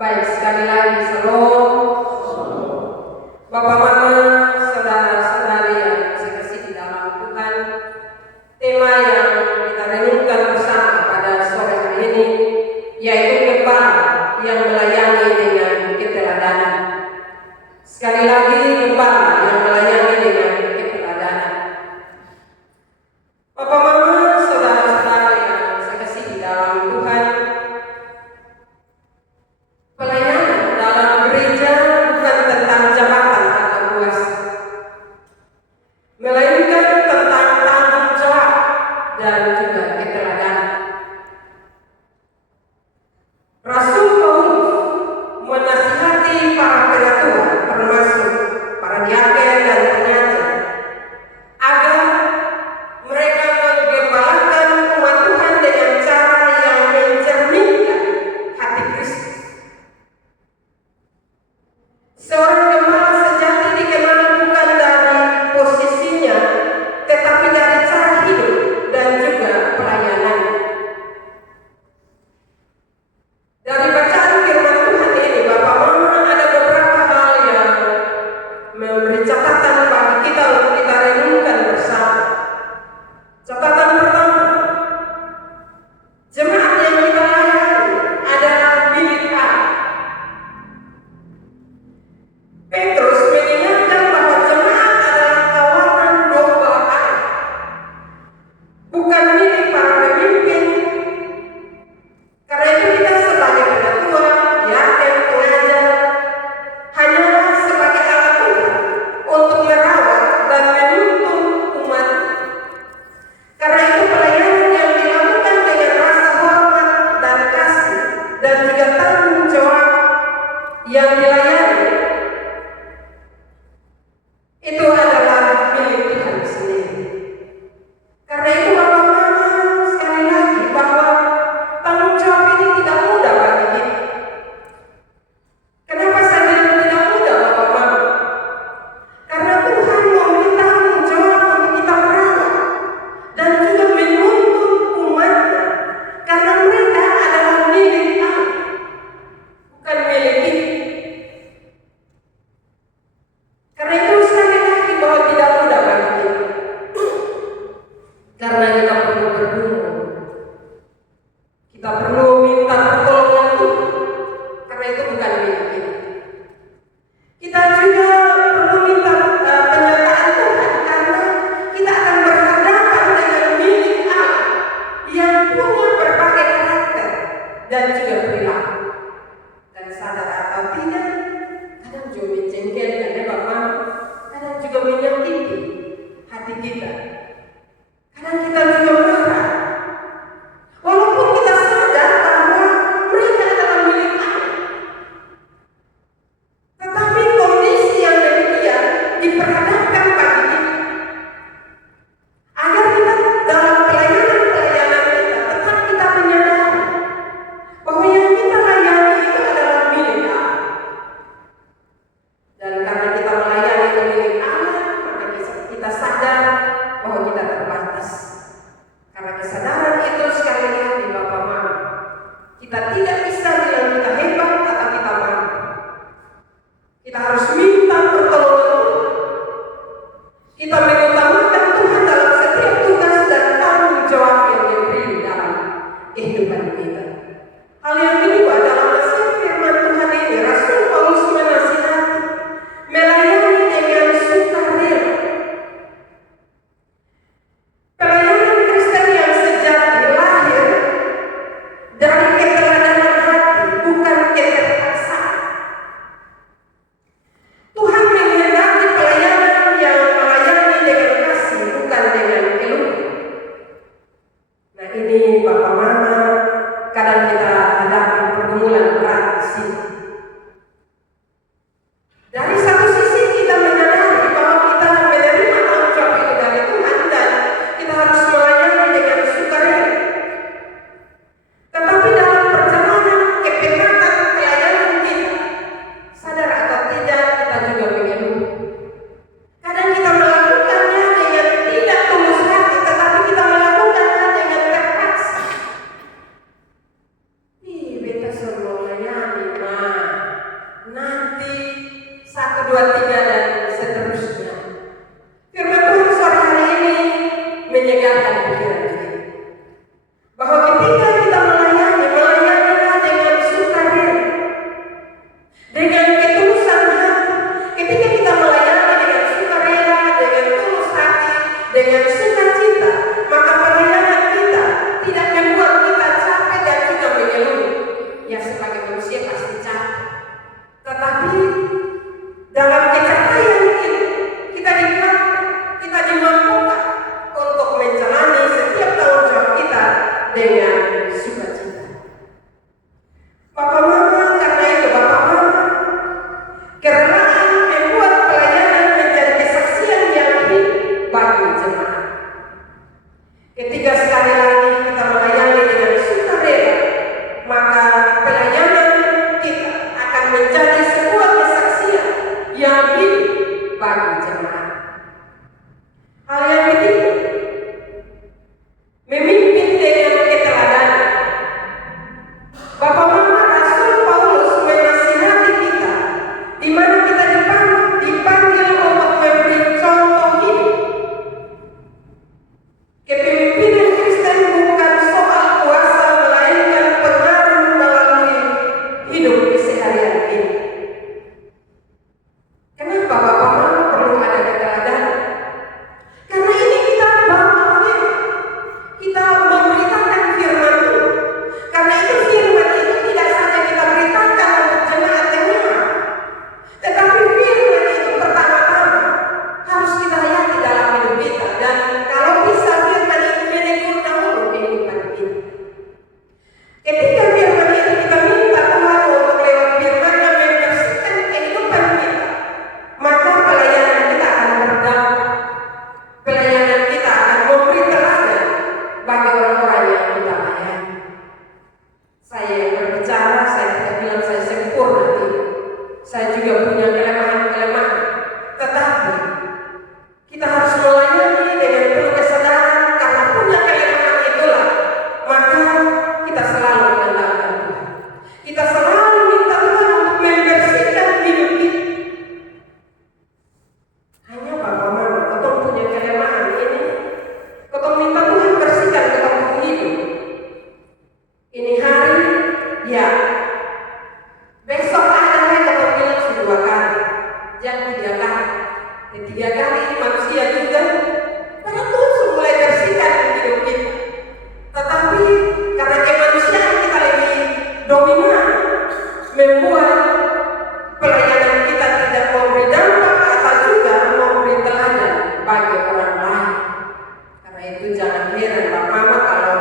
Baik, sekali lagi shalom. Bapak Mama, saudara-saudari yang saya kasih di dalam Tuhan, tema yang kita renungkan bersama pada sore hari ini yaitu gembala yang melayani dengan keteladanan. Sekali lagi, gembala yang melayani dengan keteladanan. Bapak Mama, saudara-saudari yang saya kasih di dalam Tuhan, pelayanan dalam gereja bukan tentang jabatan atau kuasa, melainkan tentang tanggung jawab dan juga keteladanan. Rasul Paulus menasihati para penatua, termasuk para diaken dan pengajar, agar mereka menggembalakan umat Tuhan dengan cara yang mencerminkan hati Kristus. Seorang gembala sejati dikenal bukan dari posisinya, tetapi dari cara hidup dan juga pelayanan. Dari bacaan firman Tuhan ini, Bapak Mama, ada beberapa hal yang memberi catatan bagi kita untuk kita renungkan bersama. Catatan pertama, jemaat yang kita layani adalah milik Allah. Petrus mengingatkan bahwa jemaat adalah kawanan domba Allah, bukan milik para pemimpin. Karena itu kita sebagai penatua, diaken, pengajar, hanyalah sebagai alat Tuhan untuk merawat dan menuntun umat. Karena itu pelayanan yang dilakukan dengan rasa hormat dan kasih dan juga tanggung jawab yang dilayani itu adalah milik Tuhan sendiri. Karena itu Bapak Mama, sekali lagi bahwa tanggung jawab ini tidak mudah bagi kita. Kenapa saya bilang tidak mudah, Bapak Mama? Karena Tuhan memberi tanggung jawab untuk kita merawat dan juga menuntun umatnya. Karena mereka adalah milik Allah, bukan milik kita. Karena itu sekali lagi bahwa tidak mudah bagi kita. Karena kita perlu bergumul, kita perlu minta pertolongan Tuhan. Karena itu bukan milik kita. Kita juga perlu minta penyertaan Tuhan, karena kita akan berhadapan dengan milik Allah yang punya berbagai karakter dan juga perilaku. Dan sadar atau tidak, kadang juga menjengkelkan ya Bapak, kadang juga menyakiti hati kita. Kadang kita juga marah, walaupun kita sadar bahwa mereka adalah milik Allah. Tetapi kondisi yang demikian diperhadapkan bagi kita, agar kita dalam pelayanan kita tetap kita menyadari bahwa yang kita layani itu adalah milik Allah. Dan karena kita melayani itu milik Allah, maka kita sadar bahwa kita terbatas. Karena kesadaran itu sekali lagi Bapak Mama, kita tidak bisa bilang kita hebat atau kita mampu. Kita harus minta pertolongan Tuhan. Kita mengutamakan Tuhan dalam setiap tugas dan tanggung jawab yang diberi dalam kehidupan kita. Hal yang kedua, dalam nasihat firman Tuhan ini, Rasul Paulus menasihati melayani dengan sukarela. Pelayanan Kristen yang sejati lahir dari keteladanan hati, bukan keterpaksaan. Tuhan menghendaki pelayanan yang melayani dengan kasih, bukan dengan keluh. Nah ini Bapak Mama, kadang kita hadapi pergumulan berat di sini. Dari satu sisi kita menyadari bahwa kita menerima tanggung jawab itu dari Tuhan dan kita harus melayani dengan sukarela. Tetapi dalam perjalanan kepekatan pelayanan kita, sadar atau tidak, kita juga mengeluh. Kadang kita melakukannya dengan tidak tulus hati, tetapi kita melakukannya dengan terpaksa. Beta semua melayani, nanti, 1, 2, 3 dan seterusnya. Firman Tuhan sore hari ini menyegarkan pikiran kita bahwa ketika kita melayanilah dengan sukacita, dengan ketulusan hati. Ketika kita melayani dengan sukarela, dengan tulus hati, dengan sukacita, maka pelayanan kita tidak membuat kita capek dan juga mengeluh. Ya, sebagai manusia pasti capek. Tetapi dalam kecapaian ini kita dimampukan untuk menjalani setiap tanggung jawab kita dengan sukacita. Bapak Mama, karena itu Bapak Mama, kerelaan membuat pelayanan menjadi kesaksian yang hidup bagi jemaat. Ketika sekali lagi kita melayani dengan sukarela, maka pelayanan kita akan menjadi sebuah kesaksian yang hidup bagi jemaat. Hal yang ketiga, memimpin dengan keteladanan. Bapak Mama, Rasul Paulus menasihati kita di mana kita dipanggil untuk memberi contoh hidup. Kepemimpinan Kristen bukan soal kuasa, melainkan pengaruh melalui hidup keseharian ini. Kenapa Bapak Mama perlu ada keteladanan? Karena ini kita bawa firman, kita memberitakan firman itu. Karena itu firman itu tidak saja kita beritakan untuk jemaat-jemaat, tetapi firman itu pertama-tama harus kita hayati dalam hidup kita. Dan kalau bisa firman itu menegur dahulu kehidupan kita. Ketika firman itu kita minta Tuhan untuk lewat firman-Nya membersihkan kehidupan kita, maka pelayanan kita akan berdampak. Pelayanan kita akan memberi teladan bagi orang-orang yang kita layani. Saya yang berbicara, saya tidak bilang saya sempurna, tidak. Saya juga punya kelemahan-kelemahan. Tetapi kita harus melayani dengan penuh kesadaran, karena punya kelemahan itulah maka kita selalu mengandalkan Tuhan. Kita selalu minta Tuhan untuk membersihkan hidup kita. Hanya Bapak Mama, ketong punya kelemahan ini, ketong minta Tuhan bersihkan ketong punya hidup. Ini hari, ya. Besok ada lagi ketong bilang 2 kali, jangan 3 kali. Dan 3 kali ini manusia juga. Karena Tuhan mulai bersihkan hidup kita. Tetapi karena kemanusiaan kita lebih dominan, membuat pelayanan kita tidak memberi dampak atau juga memberi teladan bagi orang lain. Karena itu jangan heran Bapak Mama kalau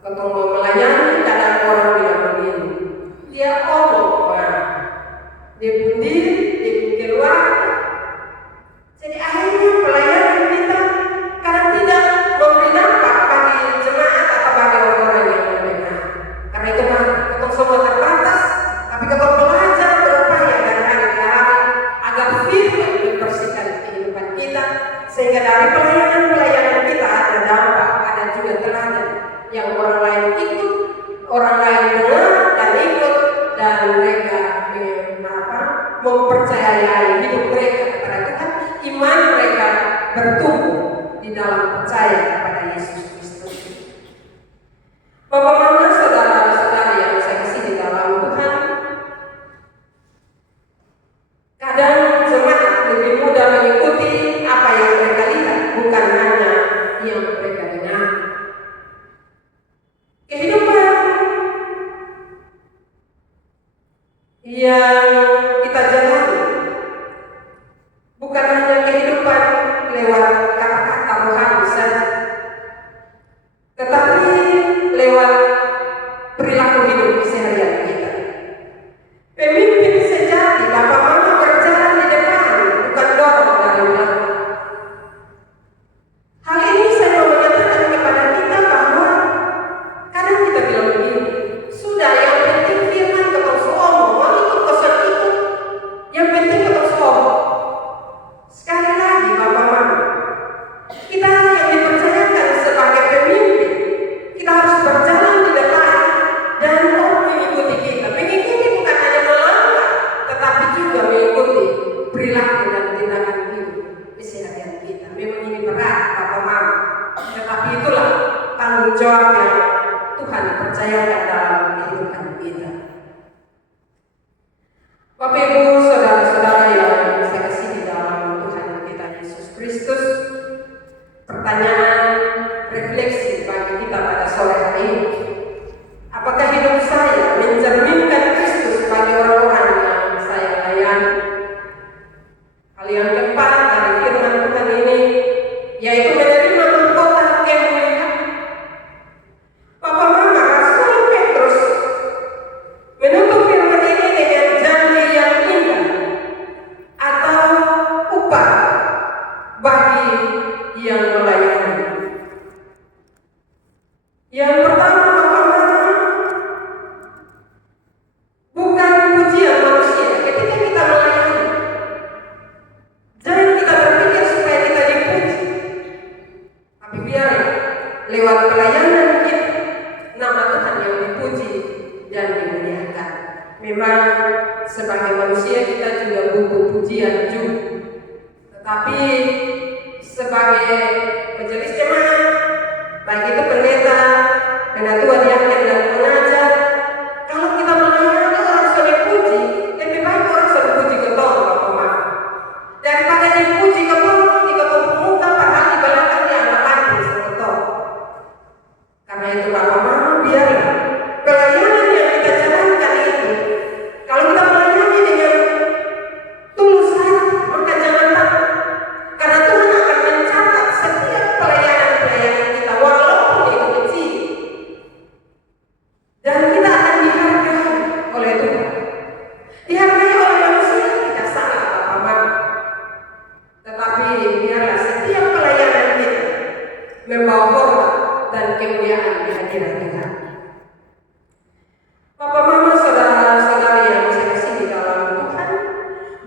ketemu melayani kadang orang bilang begini, dia omong, wah, dia pun diri, dia pun keluarga. Jadi akhirnya pelayanan kita kadang tidak memberi dampak bagi jemaat atau bagi orang-orang yang mendengar. Karena itu untuk semua terbatas, tapi kita belajar berupaya dan hari ke hari agar firman membersihkan kehidupan kita, sehingga dari pelayanan kita ada dampak, ada juga teladan yang orang lain ikut, orang lain dengar dan ikut, dan mereka mempercayai hidup mereka kepada Tuhan, iman mereka bertumbuh di dalam percaya kepada Yesus Kristus. Bapak Mama, saudara-saudari yang saya kasih di dalam Tuhan, kadang jemaat lebih mudah mengikuti apa yang mereka lihat, bukan hanya yang mereka dengar. Kehidupan yang kita jalani bukan hanya kehidupan lewat kata-kata rohani saja, tetapi lewat perilaku hidup keseharian kita. Pemimpin sejati Bapak Mama berjalan di depan, bukan dorong dari belakang. Hal ini saya mau menyatakan kepada kita bahwa kadang kita bilang begini, sudah yang penting firman ketong omong, mau ikut kosan ikut, yang penting ketong omong. Sekali lagi Bapak Mama, kita yang dipercayakan sebagai pemimpin, kita harus berjalan di depan dan orang mengikuti kita. Mengikuti bukan hanya melangkah, juga mengikuti perilaku dan tindakan hidup keseharian kita. Memang ini berat, Bapak Mama, tetapi itulah tanggung jawab yang Tuhan percayakan dalam kehidupan kita. Bapak Ibu, saudara-saudara yang saya kasihi dalam Tuhan kita Yesus Kristus, pertanyaan refleksi bagi kita pada sore hari ini, apakah hidup saya mencerminkan Kristus bagi orang-orang yang saya layani? Hal yang keempat dari firman Tuhan ini yaitu menerima mahkota kemuliaan. Bapak Mama, Rasul Petrus menutup firman ini dengan janji yang indah atau upah bagi yang melayani. Yang pertama, Bapak Mama, bukan pujian manusia ketika kita melayani. Jangan kita berpikir supaya kita dipuji, tapi biar lewat pelayanan kita nama Tuhan yang dipuji dan dimuliakan. Memang sebagai manusia kita juga butuh pujian juga, tetapi sebagai majelis jemaat, baik itu pendeta, penatua diaken dan pengajar, kalau kita melayani orang sudah dipuji, lebih baik orang sudah dipuji ketong, Bapak Mama, daripada dipuji ketong di ketong muka padahal di belakang dia anak anjing seketong. Karena itu Bapak Mama, biarlah pelayanan yang kita jalankan itu, kalau kita melayani dengan tulus hati, maka jangan takut, karena Tuhan akan mencatat setiap pelayanan-pelayanan kita walaupun itu kecil, dan kita akan dihargai oleh Tuhan. Dihargai oleh manusia tidak salah, Bapak Mama, tetapi biarlah setiap pelayanan kita membawa hormat dan kemuliaan di hadirat Tuhan. Bapak Mama, saudara-saudari yang saya kasihi dalam Tuhan,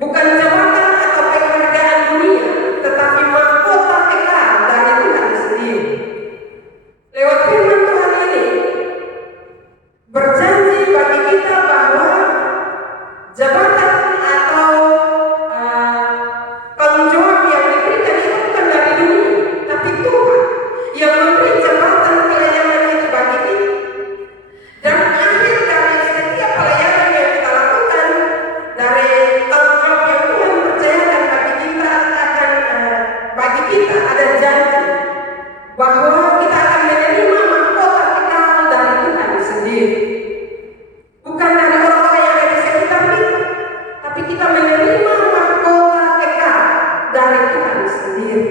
bukan jabatan atau penghargaan dunia, tetapi mahkota kekal dari Tuhan sendiri. Lewat firman Tuhan ini berjanji bagi kita bahwa jabatan atau tanggung jawab yang diberikan itu bukan dari dunia, tapi Tuhan yang memberi jabatan pelayanan itu bagi kita. Dan akhir dari setiap pelayanan yang kita lakukan, dari tanggung jawab yang Tuhan percayakan bagi kita ada janji bahwa kita akan menerima mahkota kekal dari Tuhan sendiri. Bukan dari orang-orang yang ada di sekitar kita, tapi kita menerima mahkota kekal dari Tuhan sendiri.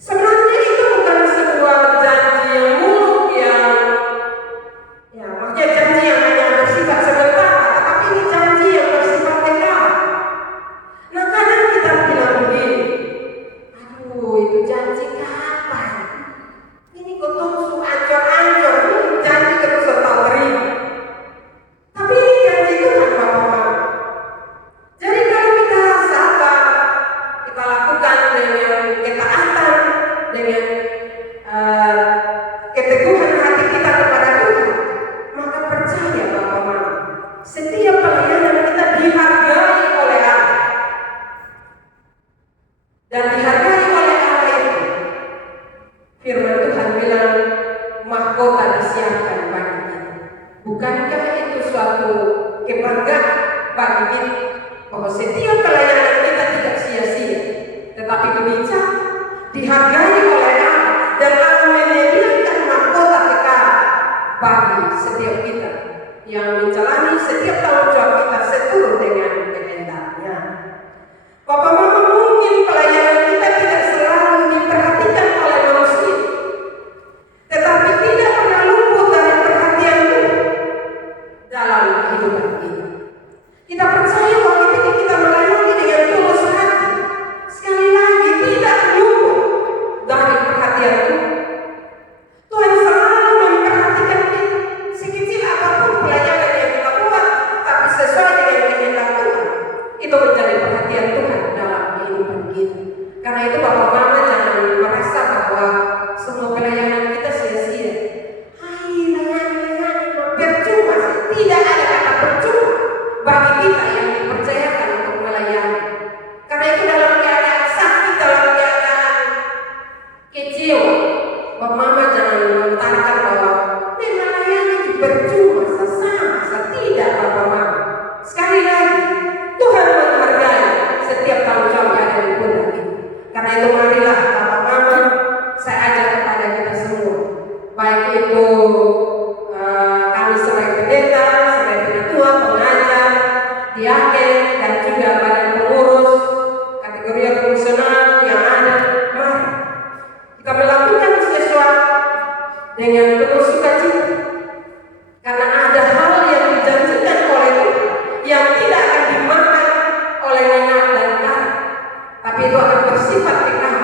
Sebenarnya itu bukan sebuah janji yang muluk maksudnya janji yang hanya bersifat sementara, tetapi ini janji yang bersifat kekal. Nah, kadang kita bilang begini, aduh itu janji kapan? Ini kok su ancor-ancor, ini janji terus tahu terima. Tapi ini janji Tuhan, Bapak Mama. Jadi kalau kita sabar, kita lakukan dengan ketaatan, dengan keteguhan hati kita kepada Tuhan, maka percaya Bapak Mama, setiap pelayanan kita dihargai oleh Allah. Dan dihargai oleh Allah itu, firman Tuhan bilang mahkota disiapkan bagi kita. Bukankah itu suatu kebanggaan bagi kita bahwa setiap pelayanan kita tidak sia-sia, tetapi demikian dihargai oleh Allah dan akan menyediakan mahkota kekal bagi setiap kita yang menjalani setiap tanggung jawab kita seturut dengan kehendaknya. Bapak Mama, mungkin pelayanan kita tidak selalu diperhatikan oleh manusia, tetapi tidak pernah luput dari perhatian Tuhan dalam kehidupan kita. Kita percaya bahwa ketika kita melayani dengan tulus hati, sekali lagi tidak luput dari perhatian Tuhan. Tuhan selalu memperhatikan kita, sekecil apapun pelayanan yang kita buat, tapi sesuai dengan kehendak Tuhan, itu menjadi perhatian Tuhan dalam kehidupan kita. Karena itu Bapak Mama jangan merasa bahwa semua pelayanan kita sia-sia. Hai, layani percuma. Tidak ada kata percuma bagi kita yang dipercaya percuma, sesama, tidak Bapak Mama. Sekali lagi, Tuhan menghargai setiap tanggung jawab yang ada di pundak kita. Karena itu marilah Bapak Mama, saya ajak kepada kita semua, baik itu kami sebagai pendeta, sebagai penatua, pengajar, diaken, dan juga badan pengurus, kategori fungsional yang ada, mari kita melakukan sesuatu dengan penuh sukacita. Karena ada hal yang dijanjikan oleh Tuhan yang tidak akan dimakan oleh minyak dan garam, tapi itu akan bersifat kekal.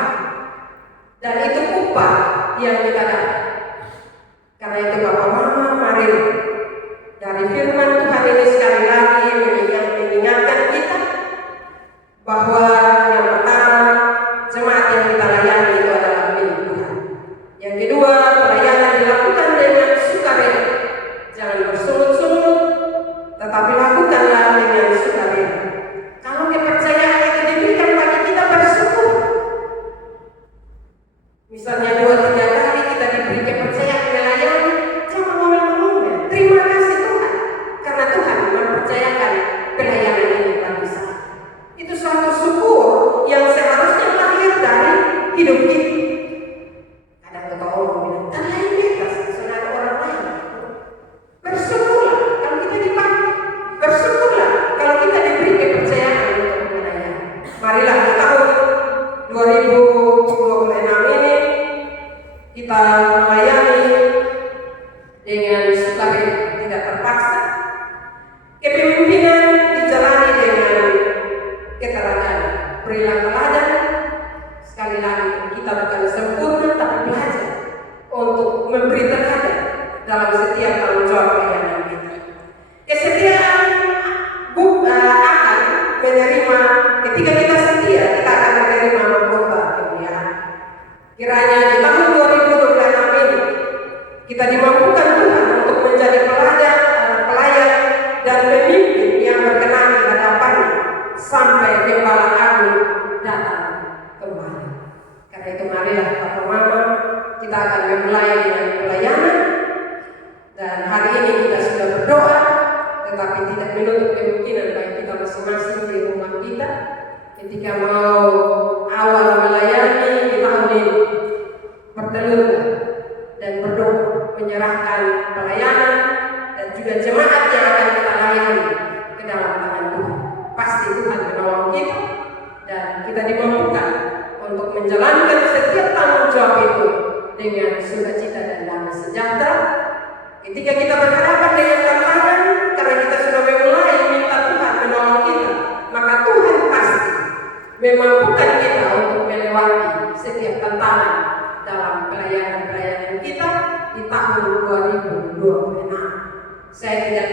Dan itu upah yang kita dapat. Karena itu Bapak Mama, mari dari firman Tuhan ini sekali lagi mengingatkan kita bahwa yang pertama, jemaat yang kita layani itu adalah milik Tuhan. Yang kedua, pelayanan dilakukan dengan sukarela. Jangan bersungut-sungut, tetapi lakukanlah dengan sukarela. Kalau kepercayaan yang diberikan bagi kita, bersyukur. Misalnya 2-3 kali kita diberi kepercayaan melayani, jangan ngomel-ngomel. Terima kasih Tuhan, karena Tuhan mempercayakan pelayanan ini bagi saya. Itu suatu syukur yang seharusnya lahir dari hidup kita. Kadang kita orang bilang, terlalu bebas, saudara orang lain. Bersyukurlah kalau kita dipakai. Bersyukurlah kalau kita diberi kepercayaan untuk melayani. Marilah di tahun 2026 ini kita melayani dengan sukarela, tidak terpaksa. Kepemimpinan dijalani dengan keteladanan, berilah teladan. Sekali lagi, kita bukan sempurna, tapi belajar untuk memberi teladan dalam setiap tanggung jawab pelayanan kita. Kesetiaan akan menerima, ketika kita setia, kita akan menerima mahkota kemuliaan. Kiranya di tahun 2026 ini kita dimampukan Tuhan untuk menjadi pelayan dan pemimpin yang berkenan di hadapannya sampai Gembala Agung datang kembali. Karena itu marilah Bapak Mama, kita akan memulai dengan pelayanan. Dan hari ini kita sudah berdoa, tetapi tidak menutup kemungkinan bagi kita masing-masing di rumah kita ketika mau awal melayani di tahun ini, bertelurlah dan berdoa, menyerahkan pelayanan dan juga jemaat yang akan kita layani ke dalam tangan Tuhan. Pasti Tuhan menolong kita dan kita dimampukan untuk menjalankan setiap tanggung jawab itu dengan sukacita dan damai sejahtera. Ketika kita berhadapan dengan tantangan, karena kita sudah memulai minta Tuhan menolong kita, maka Tuhan pasti memampukan kita untuk melewati setiap tantangan dalam pelayanan-pelayanan kita di tahun 2026. Saya tidak